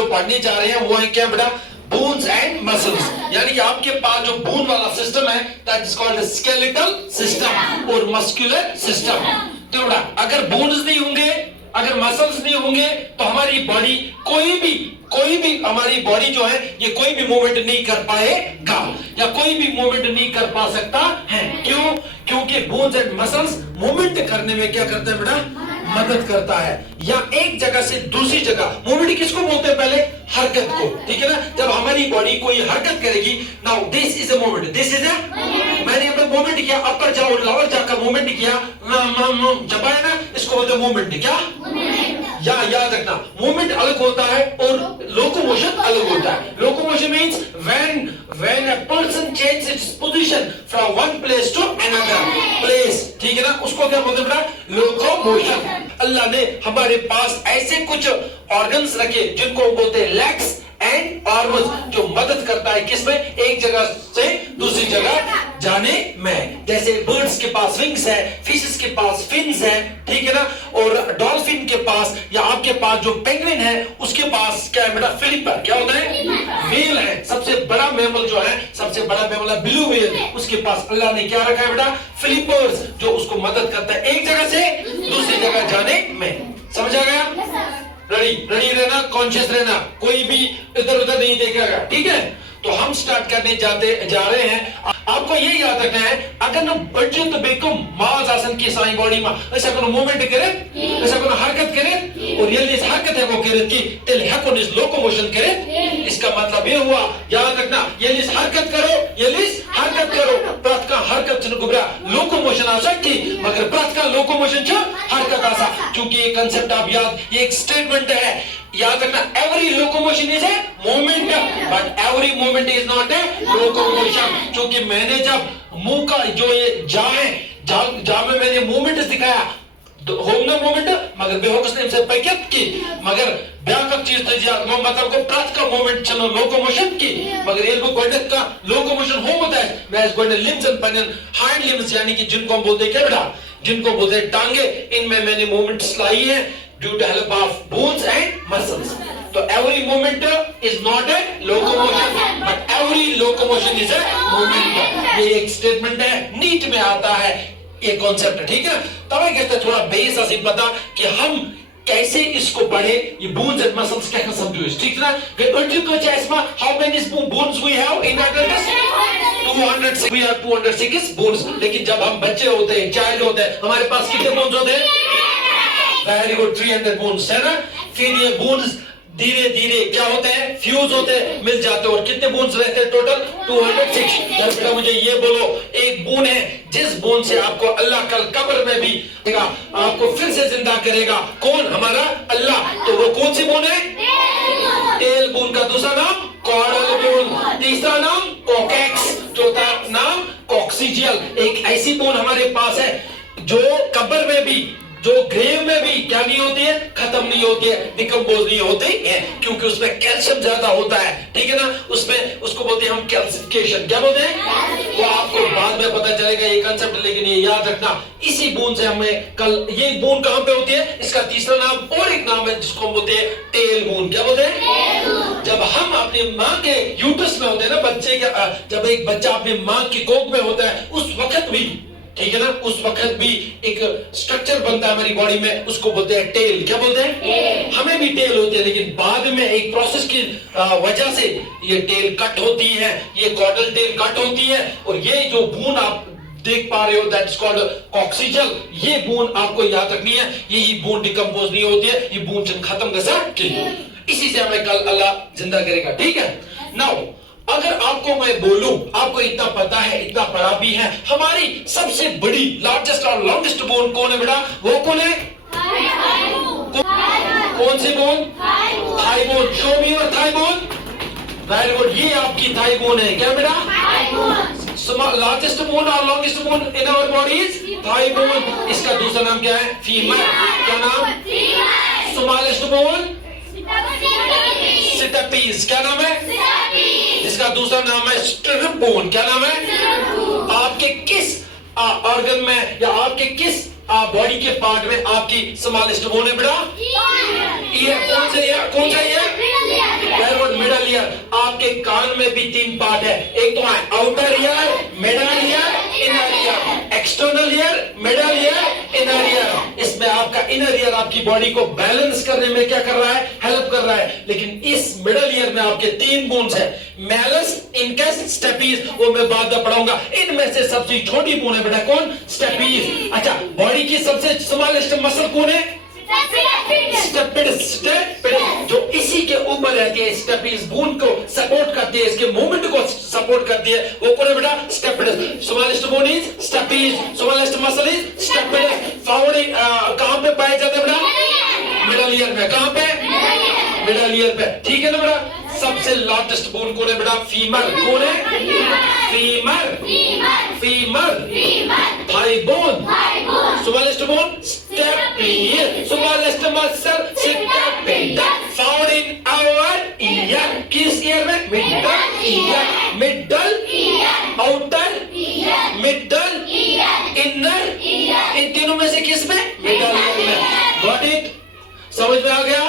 जो पढ़ने जा रहे हैं वो है क्या बेटा, बोन्स एंड मसल्स, यानी कि आपके पास जो बोन वाला सिस्टम है that is called skeletal system और मस्कुलर सिस्टम। तो बेटा अगर बोन्स नहीं होंगे, अगर मसल्स नहीं होंगे तो हमारी बॉडी कोई भी हमारी बॉडी जो है ये कोई भी मूवमेंट नहीं कर पाएगा या कोई भी मूवमेंट नहीं कर पा सकता है। क्यों? क्योंकि बोन्स एंड मसल्स मूवमेंट करने में क्या करते हैं बेटा, मदद करता है। या एक जगह से दूसरी जगह मूवमेंट किसको बोलते हैं, पहले हरकत को, ठीक है ना। जब हमारी बॉडी कोई हरकत करेगी, now this is a movement, this is a, मैंने अपना मूवमेंट किया, अपर जाओ लोअर जाकर मूवमेंट किया, जबाया ना, इसको बोलते हैं मूवमेंट। क्या या याद रखना, मूवमेंट अलग होता है और लोकोमोशन अलग होता है। Locomotion means when a person change its position from one place to another place, ठीक है ना, उसको क्या बोलते हैं बेटा, लोकोमोशन। अल्लाह ने हमारे पास ऐसे कुछ ऑर्गन्स रखे जिनको बोलते हैं लेग्स एंड आर्म्स, जो मदद करता है किसमें, एक जगह से दूसरी जगह जाने में। जैसे बर्ड्स के पास विंग्स है, फिशेस के पास फिन्स है, ठीक है ना, और डॉल्फिन के पास या आपके पास जो पेंगुइन है उसके पास क्या है बेटा, फ्लिपर। क्या होता है, व्हेल है। सबसे बड़ा मैमल जो है, सबसे बड़ा मैमल है ब्लू व्हेल, उसके पास अल्लाह ने क्या रखा है बेटा, फ्लिपर्स, जो उसको मदद करता है एक जगह से दूसरी जगह जाने में। समझ आ गया? रेडी रहना, कॉन्शियस रहना, कोई भी इधर उधर नहीं देखेगा, ठीक है। तो हम स्टार्ट करने जा रहे हैं। आपको ये याद रखना है, अगर ना बच्चे तो बेकम माज आसन की साई बॉडी में ऐसा कोनो मूवमेंट करे, ऐसा कोनो हरकत करे और ये इस हरकत है वो करे कि तेल हको इस लोकोमोशन करे, इसका मतलब ये हुआ, याद रखना, ये इस हरकत करो, ये इस हरकत करो, प्रत का हरकत चन गुबरा लोकोमोशन आ सकती, मगर प्रत का लोकोमोशन छ हरकत आसा। क्योंकि ये कांसेप्ट आप याद, ये एक स्टेटमेंट है, याद रखना, every locomotion is a movement but every movement is not a locomotion. क्योंकि मैंने जब मुंह का जो ये जा में मैंने मूवमेंट दिखाया, होमना मूवमेंट मगर बेहोकस ने से पैकेट की, मगर ब्याकक चीज तो जा मतलब को प्रात का मूवमेंट चलो लोकोमोशन की, मगर ये को गोडक का लोकोमोशन हो होता है। मैं इस गोडे लिम्स एंड पनन हाइंड लिम्स, यानी कि जिनको हम बोलते हैं क्या बेटा, जिनको बोलते हैं टांगे, इनमें मैंने मूवमेंट्स लाई है due to help of bones and muscles. So every movement is not a locomotion, but every locomotion is a movement. ये एक स्टेटमेंट है, नीट में आता है ये कॉन्सेप्ट, ठीक है। तब मैं कहता थोड़ा बेस ऐसे पता कि हम कैसे इसको पढ़े, ये बोन्स एंड मसल्स क्या समझो, ठीक है ना। गए को चेस्मा how many bones we have in adults, 206 we have 206 bones. लेकिन जब हम बच्चे होते हैं, चाइल्ड होते हैं, हमारे पास कितने बोन्स होते हैं, वेरी गुड, 300 बोन्स, है ना। फिर ये बोन्स धीरे धीरे क्या होते हैं, फ्यूज होते हैं, मिल जाते हैं, और कितने बोन्स रहते हैं टोटल, 206। यार बेटा मुझे ये बोलो, एक बोन है जिस बोन से आपको अल्लाह कल कब्र में भी देगा, आपको फिर से जिंदा करेगा, कौन, हमारा अल्लाह। तो वो कौन सी बोन है, टेल बोन का दूसरा नाम कॉर्डल बोन, तीसरा नाम कोकेक्स, चौथा नाम कॉक्सिजियल। एक ऐसी बोन हमारे पास है जो कब्र में भी, जो ग्रेव में भी क्या नहीं होती है, खत्म नहीं होती है, डिकम्पोज नहीं होती है, क्योंकि उसमें कैल्शियम ज्यादा होता है, ठीक है ना। उसमें उसको बोलते हैं हम कैल्सिफिकेशन, क्या बोलते हैं, वो आपको बाद में पता चलेगा ये कंसेप्ट, लेकिन ये याद रखना, इसी बोन से हमें कल, ये बोन कहां पे होती है, इसका तीसरा नाम और एक नाम है जिसको हम बोलते हैं टेल बोन। क्या बोलते हैं, जब हम अपनी माँ के यूट्रस में होते हैं ना, बच्चे के, जब एक बच्चा अपनी माँ की कोख में होता है उस वक्त भी, ठीक है ना, उस वक्त भी एक स्ट्रक्चर बनता है हमारी बॉडी में, उसको बोलते हैं टेल। क्या बोलते हैं, हमें भी टेल होती है, लेकिन बाद में एक प्रोसेस की वजह से ये टेल कट होती है, ये कॉर्डल टेल कट होती है, और ये जो बून आप देख पा रहे हो दैट्स कॉल्ड कॉक्सिजल, ये बून आपको याद रखनी है, यही बून डिकम्पोज नहीं होती है, ये बून खत्म कर सकती, इसी से हमें कल अल्लाह जिंदा करेगा, ठीक है। नाउ अगर आपको मैं बोलूं, आपको इतना पता है, इतना पढ़ा भी है, हमारी सबसे बड़ी लार्जेस्ट और लॉन्गेस्ट बोन कौन है बेटा, वो कौन है, कौन सी bone, thigh bone. Show me your thigh bone, very good, ये आपकी थाई बोन है, क्या बेटा, लार्जेस्ट बोन और longest bone in our body is thigh bone. इसका दूसरा नाम क्या है, फीमर, क्या नाम, स्मॉलेस्ट बोन सिटापीज, क्या नाम है, इसका दूसरा नाम है स्टिर्प बोन, क्या नाम है। आपके किस ऑर्गन में या आपके किस बॉडी के पार्ट में आपकी स्मॉलेस्ट बोन है बेटा, ये कौन सा, ये कौन सा, ये एक कान में भी 3 पार्ट है, एक तो है outer ear, middle ear, inner ear, external ear, middle ear, inner ear. इसमें आपका इनर ईयर आपकी बॉडी को बैलेंस करने में क्या कर रहा है, हेल्प कर रहा है। लेकिन इस मिडल ईयर में आपके 3 बोन्स है, मैलस, इनकस, स्टेपीज, वो मैं बाद में पढ़ाऊंगा। इनमें से सबसे छोटी बोन है बेटा कौन, स्टेपीज। अच्छा, बॉडी की सबसे स्मॉलेस्ट मसल कौन है, स्टेपिड्स, जो इसी के ऊपर रहती है, स्टेपीज बोन को सपोर्ट करती है, इसके मूवमेंट को सपोर्ट करती है, वो कौन है बेटा, stapedius. Smallest bone is stapes, smallest muscle is stapedius. Found कहां पे पाए जाते हैं बेटा, मिडल ईयर में। कहां पे, मिडल ईयर पे, ठीक है ना बेटा। सबसे लार्जेस्ट बोन कौन है बेटा, फीमर। कौन है, femur, femur, thigh bone, smallest bone stapes, smallest muscle stapes, found in our ear. किस ईयर में, middle ear, middle, outer, middle, inner, इन तीनों में से किस में, मिडल ईयर में। गॉट इट, समझ में आ गया।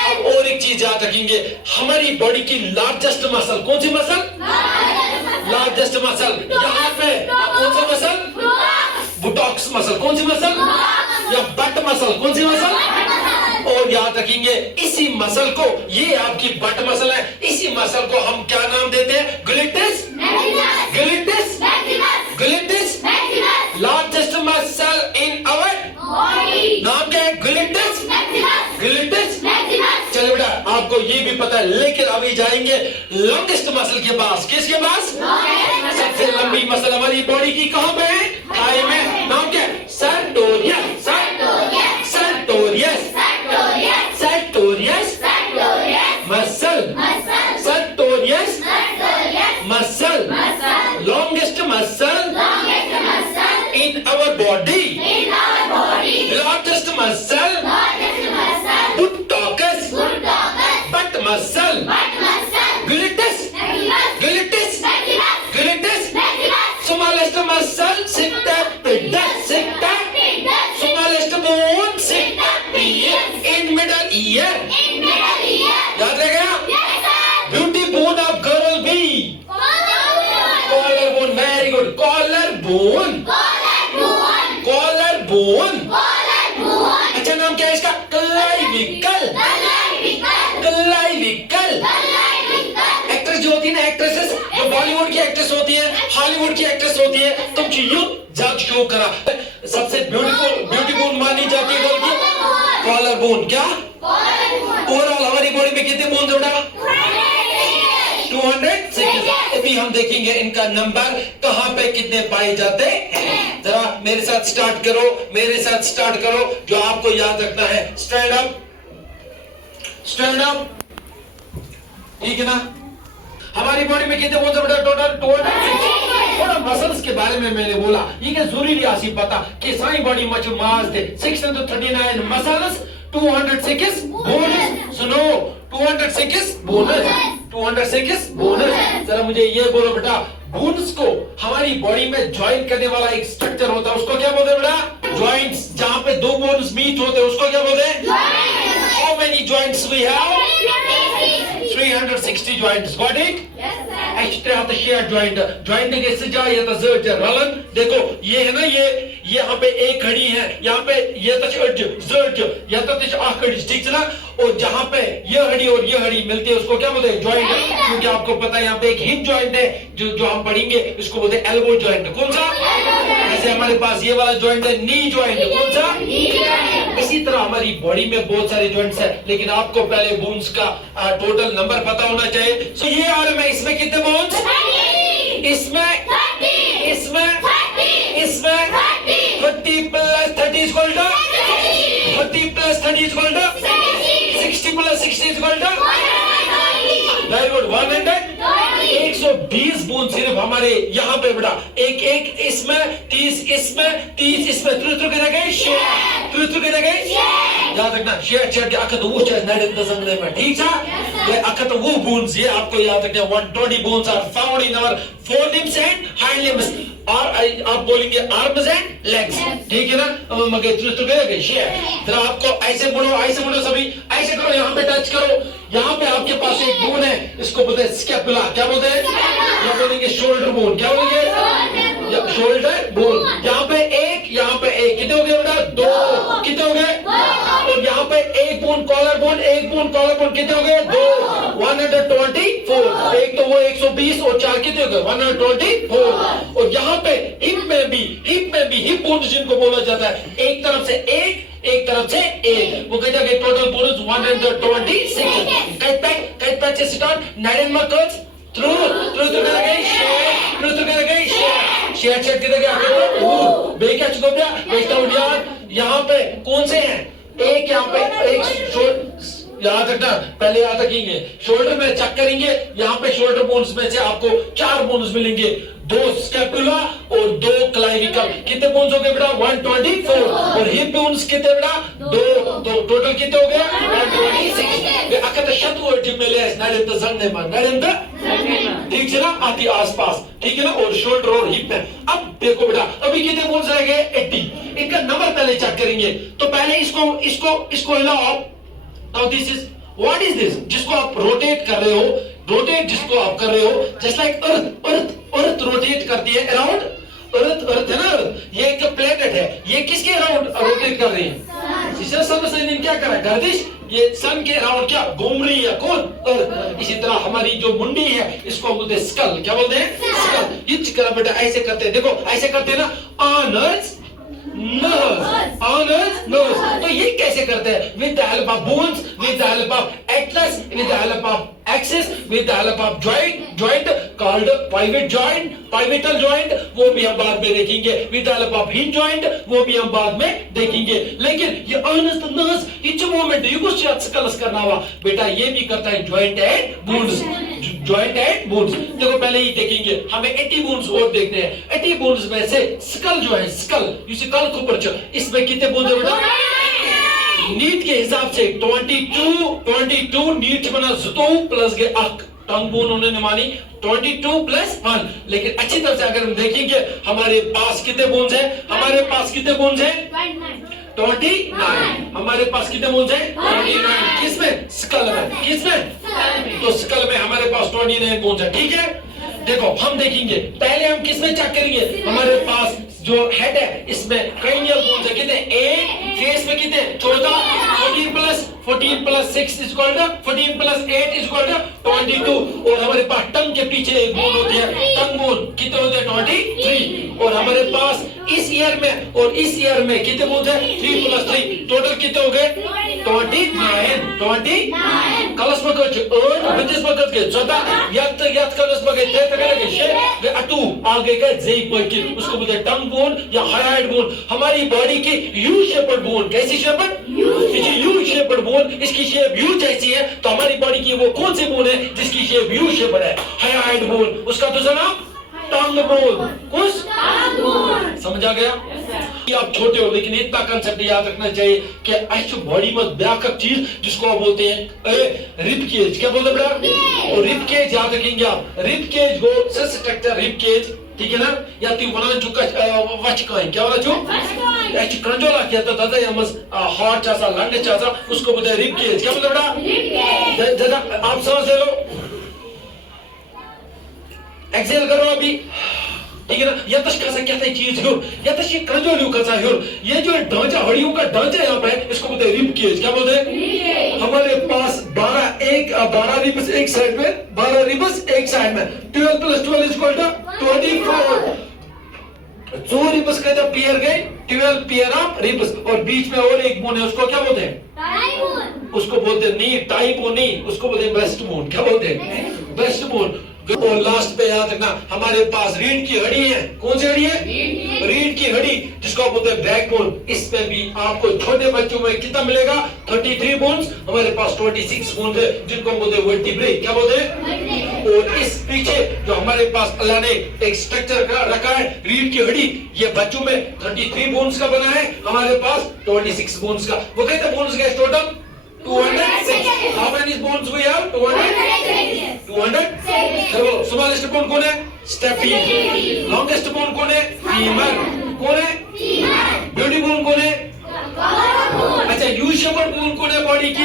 अब और एक चीज याद रखेंगे, हमारी बॉडी की लार्जेस्ट मसल कौन सी मसल, लार्जेस्ट मसल यहाँ पे कौन सा मसल, बुटॉक्स मसल। कौन सी मसल, या बट मसल। कौन सी मसल, और याद रखेंगे इसी मसल को, ये आपकी बट मसल है, इसी मसल को हम क्या नाम देते हैं, glutes, ग्लूटेस, glutes, largest muscle in our नाम क्या है, ग्लूटेस, ग्लूटेस। चलो बेटा, आपको ये भी पता है, लेकिन अभी जाएंगे लॉन्गेस्ट मसल के पास। किसके पास, सबसे लंबी मसल हमारी बॉडी की कहां पे है, थाई में। नाम क्या है, sartorius, sartorius, sartorius muscle, sartorius muscle, longest muscle in our body, largest muscle buttocks, butt muscle, gluteus, ग्लूटेस, gluteus, smallest muscle stapedius, smallest bone stapes, in middle ear. याद रहेगा, ब्यूटी बोन ऑफ गर्ल बी, collar bone, very good, collar bone, collar bone. अच्छा, नाम क्या है इसका, क्लाइविकल, क्लाइविकल। Actress जो होती है ना, एक्ट्रेसेस जो बॉलीवुड की एक्ट्रेस होती है, हॉलीवुड की एक्ट्रेस होती है, तुम चीजों जज क्यों करा, सबसे ब्यूटी बोन मानी जाती है बोल के, कॉलर बोन। क्या, ओवरऑल हमारी बॉडी में कितने बोन जोड़ा, 206। अभी हम देखेंगे इनका नंबर कहां पे कितने पाए जाते हैं। जरा मेरे साथ स्टार्ट करो, मेरे साथ स्टार्ट करो, जो आपको याद रखना है। स्टैंड अप, स्टैंड अप, ठीक है ना। हमारी बॉडी में कितने बोन्स है टोटल, 206। थोड़ा मसल्स के बारे में मैंने बोला, ये क्या जरूरी आसी पता कि सारी बॉडी मच मास थे, 639 मसल्स, 206 बोन्स। सुनो, 206 बोन्स, 206 बोन्स। जरा मुझे ये बोलो बेटा, बोन्स को हमारी बॉडी में ज्वाइन करने वाला एक स्ट्रक्चर होता है, उसको क्या बोलते हैं बेटा, जॉइंट्स। जहां पे 2 बोन्स मीट होते हैं उसको क्या बोलते हैं, how many joints we have, 360 joints. Got it? Yes, sir. Extra of the shared joint. Joint के से जा ये तो जर्ज रलन। देखो ये है ना, ये यहाँ पे एक खड़ी है, यहाँ पे ये तो जर्ज, या तो आखड़ी, ठीक है ना। और जहाँ पे ये हड्डी और ये हड्डी मिलती है उसको क्या बोलते हैं, जॉइंट। क्योंकि आपको पता है यहाँ पे एक हिप जॉइंट है, जो हम पढ़ेंगे इसको बोलते हैं एल्बो जॉइंट। कौन सा, जैसे हमारे पास ये वाला जॉइंट है नी जॉइंट। कौन सा, इसी तरह हमारी बॉडी में बहुत सारे जॉइंट्स हैं, लेकिन आपको पहले बोन्स का टोटल नंबर पता होना चाहिए। तो ये और मैं इसमें कितने बोन्स, इसमें 30 plus 30 is equal to 30 plus 30 is equal to 60 plus 60 is equal to very good 120 bone सिर्फ हमारे यहाँ पे बेटा, एक इसमें 30 इसमें 30 इसमें याद रखना। शेयर के अखत वो में, ठीक है। ये अखत वो बोन्स, ये आपको याद रखना। 120 bones are found in our forelimbs and hind limbs, और आप बोलेंगे आर्म्स एंड लेग्स, ठीक है ना। मगर शेयर जरा आपको ऐसे बोलो सभी ऐसे करो, यहाँ पे टच करो, यहाँ पे आपके पास एक बोन है, इसको बोलते हैं स्कैपुला। क्या बोलते हैं? या बोलेंगे शोल्डर बोन। क्या बोलेंगे? Shoulder bone. यहाँ पे एक, यहाँ पे एक, कितने हो गए बेटा? दो। कितने हो गए? और यहाँ पे एक बोन कॉलर बोन, एक बोन कॉलर बोन, कितने हो गए? दो। 124। एक तो वो 120 और चार कितने हो गए? 124। और यहाँ पे हिप में भी हिप बोन जिनको बोला जाता है, एक तरफ से एक तरफ से एक, वो कहता है total bones 126. Kite patch start, Naren Markers, through to the share check किधर गया? बे क्या चुका गया? बेचता हूँ यार। यहाँ पे कौन से हैं? एक यहाँ पे एक याद रखना, पहले याद रखेंगे, शोल्डर में चेक करेंगे, यहाँ पे शोल्डर बोन्स में से आपको 4 बोन्स मिलेंगे, 2 स्कैपुला और 2 क्लाविकल। कितने बोन्स हो गए बेटा? 124। और हिप बोन्स कितने बेटा? 2। तो टोटल कितने हो गए? 126. अगर शतु टिमले नरेंद्र जंगने में नरेंद्र ठीक है ना, आती आसपास, ठीक है ना। और शोल्डर और हिप में अब देखो बेटा, अभी कितने बोन्स रह गए? 80। इनका नंबर पहले चेक करेंगे। तो पहले इसको हिलाओ आप। Now this is what is this? जिसको आप रोटेट कर रहे हो, रोटेट जिसको आप कर रहे हो, जस्ट लाइक अर्थ रोटेट करती है अराउंड, अर्थ है ना, ये एक प्लेनेट है, ये किसके अराउंड रोटेट कर रही है? सन क्या कर रहा है? गर्दिश, ये सन के अराउंड क्या घूम रही है? कौन? अर्थ। इसी तरह हमारी जो मुंडी है, इसको बोलते हैं स्कल। क्या बोलते हैं? स्कल। ये करा बेटा, ऐसे करते हैं, देखो ऐसे करते हैं ना, ऑन अर्थ nose. तो ये कैसे करते हैं? With the help of bones, with the help of atlas, with the help of axis, with the help of joint called pivotal joint, वो भी हम बाद में देखेंगे। With the help of hinge joint, वो भी हम बाद में देखेंगे। लेकिन ये nose इच मूवमेंट युगो स्कल्स करना हुआ बेटा, ये भी करता है joint and bones। देखो पहले ही देखेंगे, हमें 80 बोन्स और देखने हैं। 80 बोन्स में से स्कल जो है, स्कल इसमें कितने बोन्स है बेटा? नीट के हिसाब से 22 नीट बना जुतो प्लस के अक टंग बोन उन्होंने मानी 22 प्लस 1। लेकिन अच्छी तरह से अगर हम देखेंगे, हमारे पास कितने बोन्स है? हमारे पास कितने बोन्स है? 29। हमारे पास कितने बोन्स है? 29। किसमें? स्कल में। किसमें? तो स्कल में हमारे पास 29 बोन्स है। ठीक है, देखो हम देखेंगे, पहले हम किसमें चेक करेंगे? हमारे पास जो हेड है, इसमें क्रेनियल बोन्स है कितने? 8। फेस में कितने? 14। 14 plus 6 is equal to 14 plus 8 is equal to 22। और हमारे पास टंग के पीछे एक बोन होती है, टंग बोन, कितने होते हैं? 23। और हमारे पास इस ईयर में और इस ईयर में कितने बोन्स है? 3 प्लस 3, टोटल कितने हो गए? 29। कलस पकड़ विदिस पकड़ के 14 याद कलस पकड़ ते तक शे वे अटू आगे के जेई पकड़, उसको बोलते हैं टंग बोन या हाइड बोन। हमारी बॉडी की यू शेप्ड बोन, कैसी शेप्ड? यू शेप्ड बोन, इसकी शेप यू जैसी है। तो हमारी बॉडी की वो कौन सी बोन है जिसकी शेप यू शेप्ड है? Hide bone. उसका दूसरा नाम टंग बोन। कुछ समझ आ गया? आप छोटे हो लेकिन इतना कंसेप्ट याद रखना चाहिए कि ऐसी बॉडी में ब्याकअप चीज जिसको आप बोलते हैं रिब केज। क्या बोलते हैं बेटा? और रिब केज याद रखेंगे आप। रिब केज वो स्ट्रक्चर रिब केज, ठीक है ना? या ती वना चुका वचकाई, क्या वाला चुक ऐसी कंजोला किया तो दादा यमस हार्ट चासा लंग चासा, उसको बोलते हैं रिब केज। क्या बोलते हैं बेटा? जरा आप सांस ले लो, एक्सेल करो अभी, ठीक है ना? या तो कैसा कहता है चीज हो, या तो ये कंजोलियो कैसा हो, ये जो ढांचा हड्डियों का ढांचा यहाँ पे, इसको बोलते हैं रिब केज। क्या बोलते हैं? हमारे पास 12 रिब्स एक साइड में, 12 रिब्स एक साइड में, 12 plus 12 is equal to 24। 2 ribs का जब पेयर गए, 12 पेयर ऑफ रिब्स, और बीच में और एक बोन है, उसको क्या बोलते हैं? उसको बोलते हैं नहीं, टाई बोन नहीं, उसको बोलते हैं ब्रेस्ट बोन। क्या बोलते हैं? Breast bone. और लास्ट पे याद रखना, हमारे पास रीढ़ की हड्डी है। कौन सी हड्डी है? रीढ़ की हड्डी, जिसको आप बोलते हैं बैकबोन। इसमें भी आपको छोटे बच्चों में कितना मिलेगा? 33 बोन्स। हमारे पास 26 बोन्स है, जिनको हम बोलते हैं वर्टिब्रे। क्या बोलते हैं? और इस पीछे जो हमारे पास अल्लाह ने एक स्ट्रक्चर का रखा है, रीढ़ की हड्डी, ये बच्चों में 33 बोन्स का बना है, हमारे पास 26 बोन्स का। वो कहते हैं बोन्स का total 206. How many bones we have? 200. 200. चलो, smallest bone कौन है? Staphy. Longest bone कौन है? Femur. कौन है? Beauty bone कौन है? अच्छा, U shape कम्फर्ट बोन कौन है बॉडी की?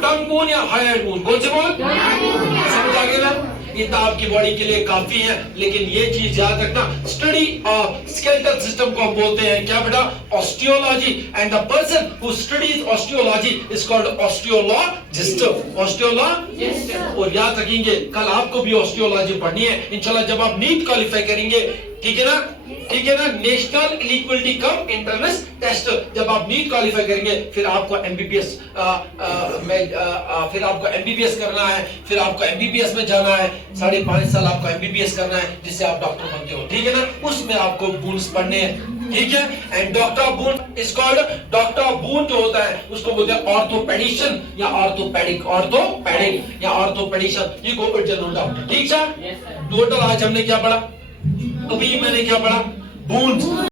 टंग बोन या हायर बोन? कौन से बोन? समझ आ गया ना? इतना आपकी बॉडी के लिए काफी है, लेकिन ये चीज याद रखना, स्टडी स्केलेटल सिस्टम को हम बोलते हैं क्या बेटा? Osteology. And the person who studies osteology is called osteologist. Osteologist. और याद रखेंगे कल आपको भी ऑस्टियोलॉजी पढ़नी है इंशाल्लाह, जब आप नीट क्वालिफाई करेंगे, ठीक है ना? ठीक है ना? National Equality cum Entrance Test, जब आप नीट क्वालिफाई करेंगे फिर आपको एमबीबीएस फिर आपको एमबीबीएस करना है, फिर आपको एमबीबीएस में जाना है, 5.5 साल आपको एमबीबीएस करना है जिससे आप डॉक्टर बनते हो, ठीक है ना? उसमें आपको बून्स पढ़ने हैं, ठीक है? And doctor of bone is called, doctor of bone जो होता है उसको बोलते हैं ऑर्थोपेडिशियन या ऑर्थोपेडिक, ऑर्थोपेडिक या ऑर्थोपेडिशियन, ये गो जनरल डॉक्टर, ठीक है? टोटल आज हमने क्या पढ़ा? अभी मैंने क्या पढ़ा? बून्स।